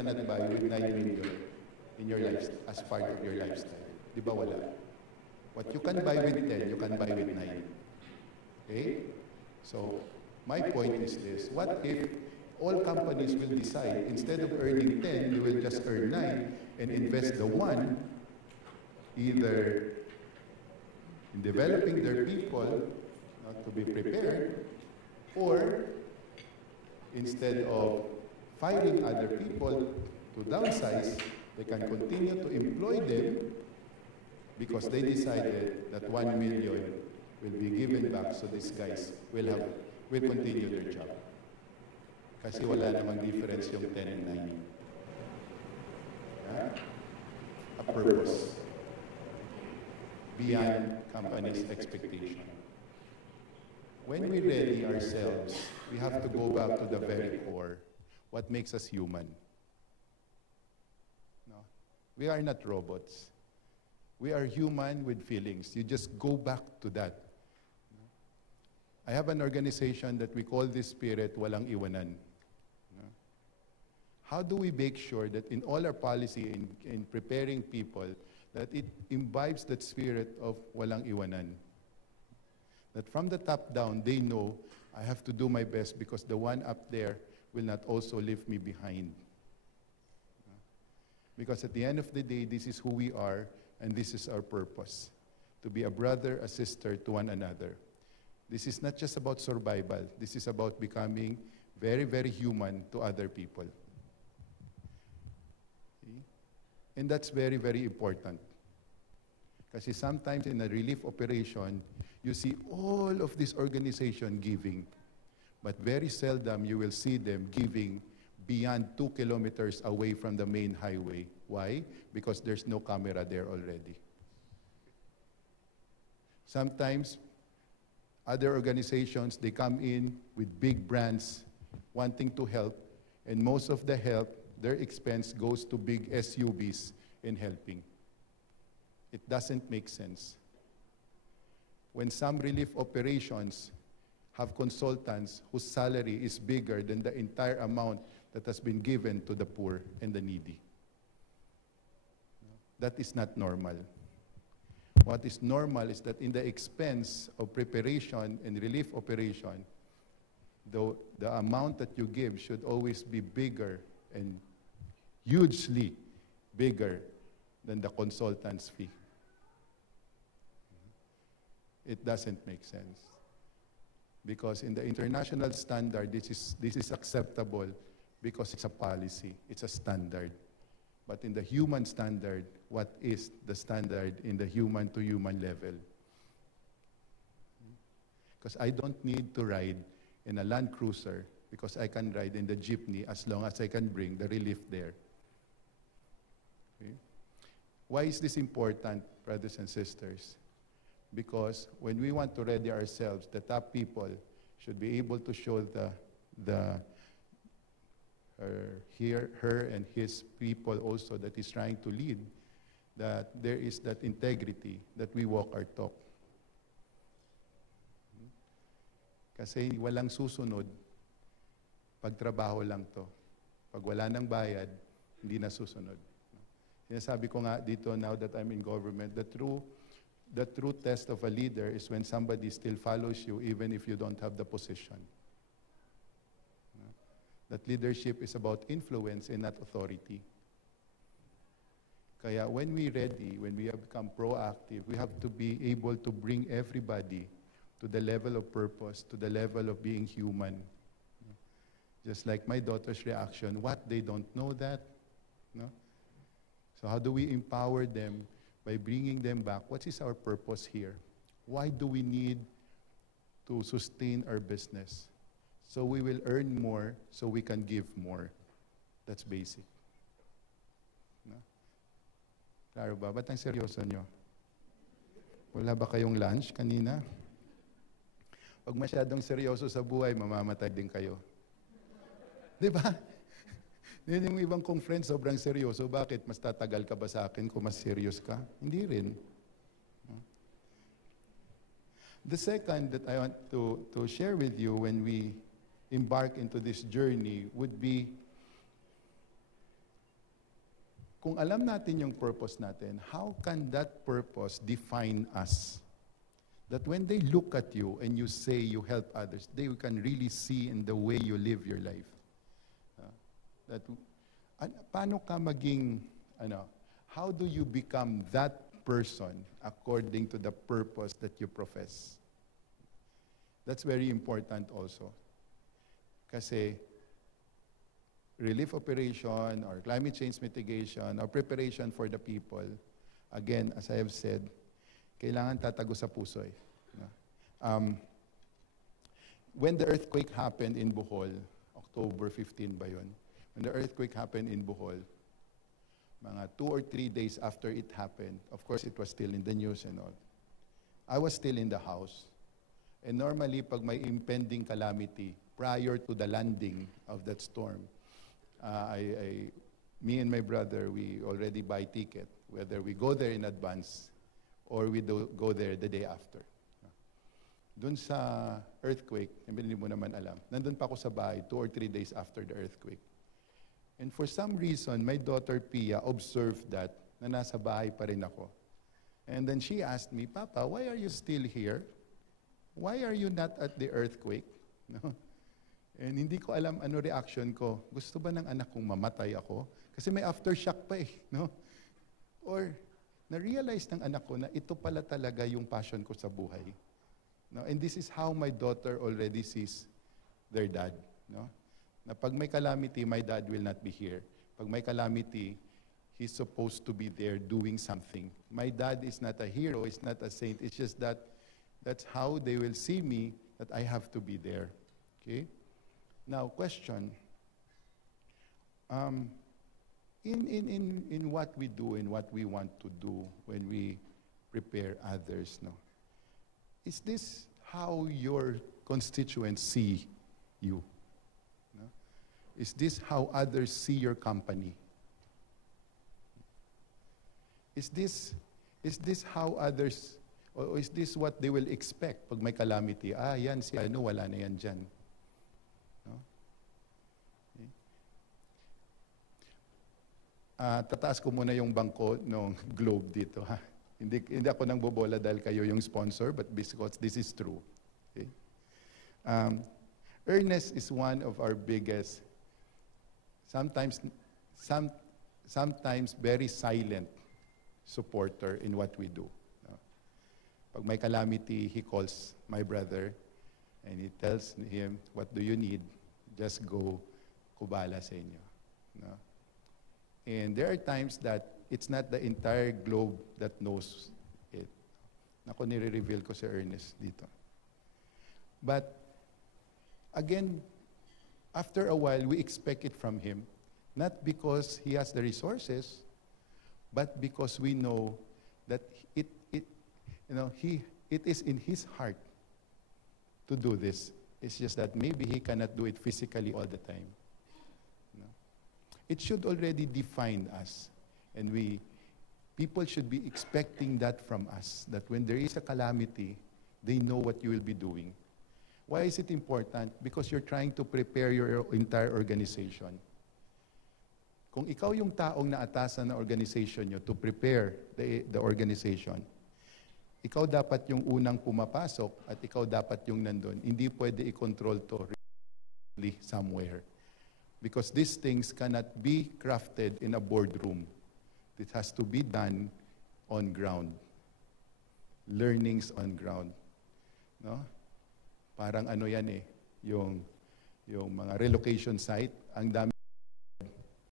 cannot buy with 9 million in your life as part of your lifestyle. Di ba wala? What you can buy with 10, you can buy with 9. Okay? So, my point is this. What if all companies will decide, instead of earning 10, you will just earn 9 and invest the 1 either in developing their people not to be prepared, or instead of firing other people to downsize, they can continue to employ them because they decided that 1 million will be given back so these guys will continue their job. Kasi wala namang difference yung 10 and 9. A purpose beyond company's expectation. When we ready ourselves, we have to go back to the very core. What makes us human? No? We are not robots. We are human with feelings. You just go back to that. I have an organization that we call this spirit, Walang Iwanan. How do we make sure that in all our policy in preparing people, that it imbibes that spirit of Walang Iwanan? That from the top down, they know I have to do my best because the one up there will not also leave me behind. Because at the end of the day, this is who we are and this is our purpose. To be a brother, a sister to one another. This is not just about survival. This is about becoming very, very human to other people. See? And that's very, very important. Kasi sometimes in a relief operation, you see all of this organization giving. But very seldom you will see them giving beyond 2 kilometers away from the main highway. Why? Because there's no camera there already. Sometimes, other organizations, they come in with big brands wanting to help, and most of the help, their expense goes to big SUVs in helping. It doesn't make sense. When some relief operations have consultants whose salary is bigger than the entire amount that has been given to the poor and the needy. That is not normal. What is normal is that in the expense of preparation and relief operation, the amount that you give should always be bigger and hugely bigger than the consultant's fee. It doesn't make sense. Because in the international standard, this is acceptable because it's a policy, it's a standard. But in the human standard, what is the standard in the human-to-human level? Because I don't need to ride in a Land Cruiser because I can ride in the jeepney as long as I can bring the relief there. Okay? Why is this important, brothers and sisters? Because when we want to ready ourselves, the top people should be able to show her and his people also that he's trying to lead, that there is that integrity, that we walk our talk. Kasi walang susunod, pagtrabaho lang to. Pag wala nang bayad, hindi na susunod. Sinasabi ko nga dito, now that I'm in government, the true test of a leader is when somebody still follows you even if you don't have the position. That leadership is about influence and not authority. Kaya when we ready, when we have become proactive, we have to be able to bring everybody to the level of purpose, to the level of being human. Just like my daughter's reaction, what, they don't know that? No? So how do we empower them by bringing them back? What is our purpose here? Why do we need to sustain our business? So we will earn more, so we can give more. That's basic. No? Klaro ba? Ba't ang seryoso nyo? Wala ba kayong lunch kanina? Pag masyadong seryoso sa buhay, mamamatay din kayo. Di ba? Yun yung ibang kong friends, sobrang seryoso. Bakit? Mas tatagal ka ba sa akin kung mas serious ka? Hindi rin. The second that I want to share with you when we embark into this journey would be kung alam natin yung purpose natin, how can that purpose define us? That when they look at you and you say you help others, they can really see in the way you live your life. Paano ka maging, how do you become that person according to the purpose that you profess? That's very important also. Kasi relief operation or climate change mitigation or preparation for the people, again, as I have said, kailangan tatago sa puso eh. When the earthquake happened in Bohol, October 15 ba yun? When the earthquake happened in Bohol, mga 2 or 3 days after it happened, of course it was still in the news and all, I was still in the house. And normally, pag may impending calamity, prior to the landing of that storm, me and my brother, we already buy ticket, whether we go there in advance or we go there the day after. Doon sa earthquake, hindi mo naman alam, nandun pa ako sa bahay 2 or 3 days after the earthquake. And for some reason, my daughter Pia observed that, na nasa bahay pa rin ako. And then she asked me, Papa, why are you still here? Why are you not at the earthquake? No? And hindi ko alam ano reaction ko. Gusto ba ng anak kong mamatay ako? Kasi may aftershock pa eh. No? Or na-realize ng anak ko na ito pala talaga yung passion ko sa buhay. No? And this is how my daughter already sees their dad. No? Na pag may calamity, my dad will not be here. Pag may calamity, he's supposed to be there doing something. My dad is not a hero, is not a saint. It's just that that's how they will see me, that I have to be there. Okay? Now, question. In what we do and what we want to do when we prepare others, no? Is this how your constituents see you? No? Is this how others see your company? Is this how others, or is this what they will expect pag may calamity? Yan si ano, wala na yan dyan. No? Okay. Tataas ko muna yung bangko ng Globe dito. Ha? Hindi ako nang bobola dahil kayo yung sponsor, but because this is true. Okay? Ernest is one of our biggest, sometimes very silent supporter in what we do. No? Pag may calamity, he calls my brother and he tells him, what do you need? Just go, kubala sa inyo. No? And there are times that it's not the entire globe that knows it. Ako, nire-reveal ko si Ernest dito. But, again, after a while, we expect it from him, not because he has the resources, but because we know that it is in his heart to do this. It's just that maybe he cannot do it physically all the time. No? It should already define us. And people should be expecting that from us, that when there is a calamity, they know what you will be doing. Why is it important? Because you're trying to prepare your entire organization. Kung ikaw yung taong naatasan ng organization nyo to prepare the organization, ikaw dapat yung unang pumapasok at ikaw dapat yung nandun. Hindi pwede i-control to really somewhere. Because these things cannot be crafted in a boardroom. It has to be done on ground. Learnings on ground. No? Parang ano yan eh, yung mga relocation site, ang dami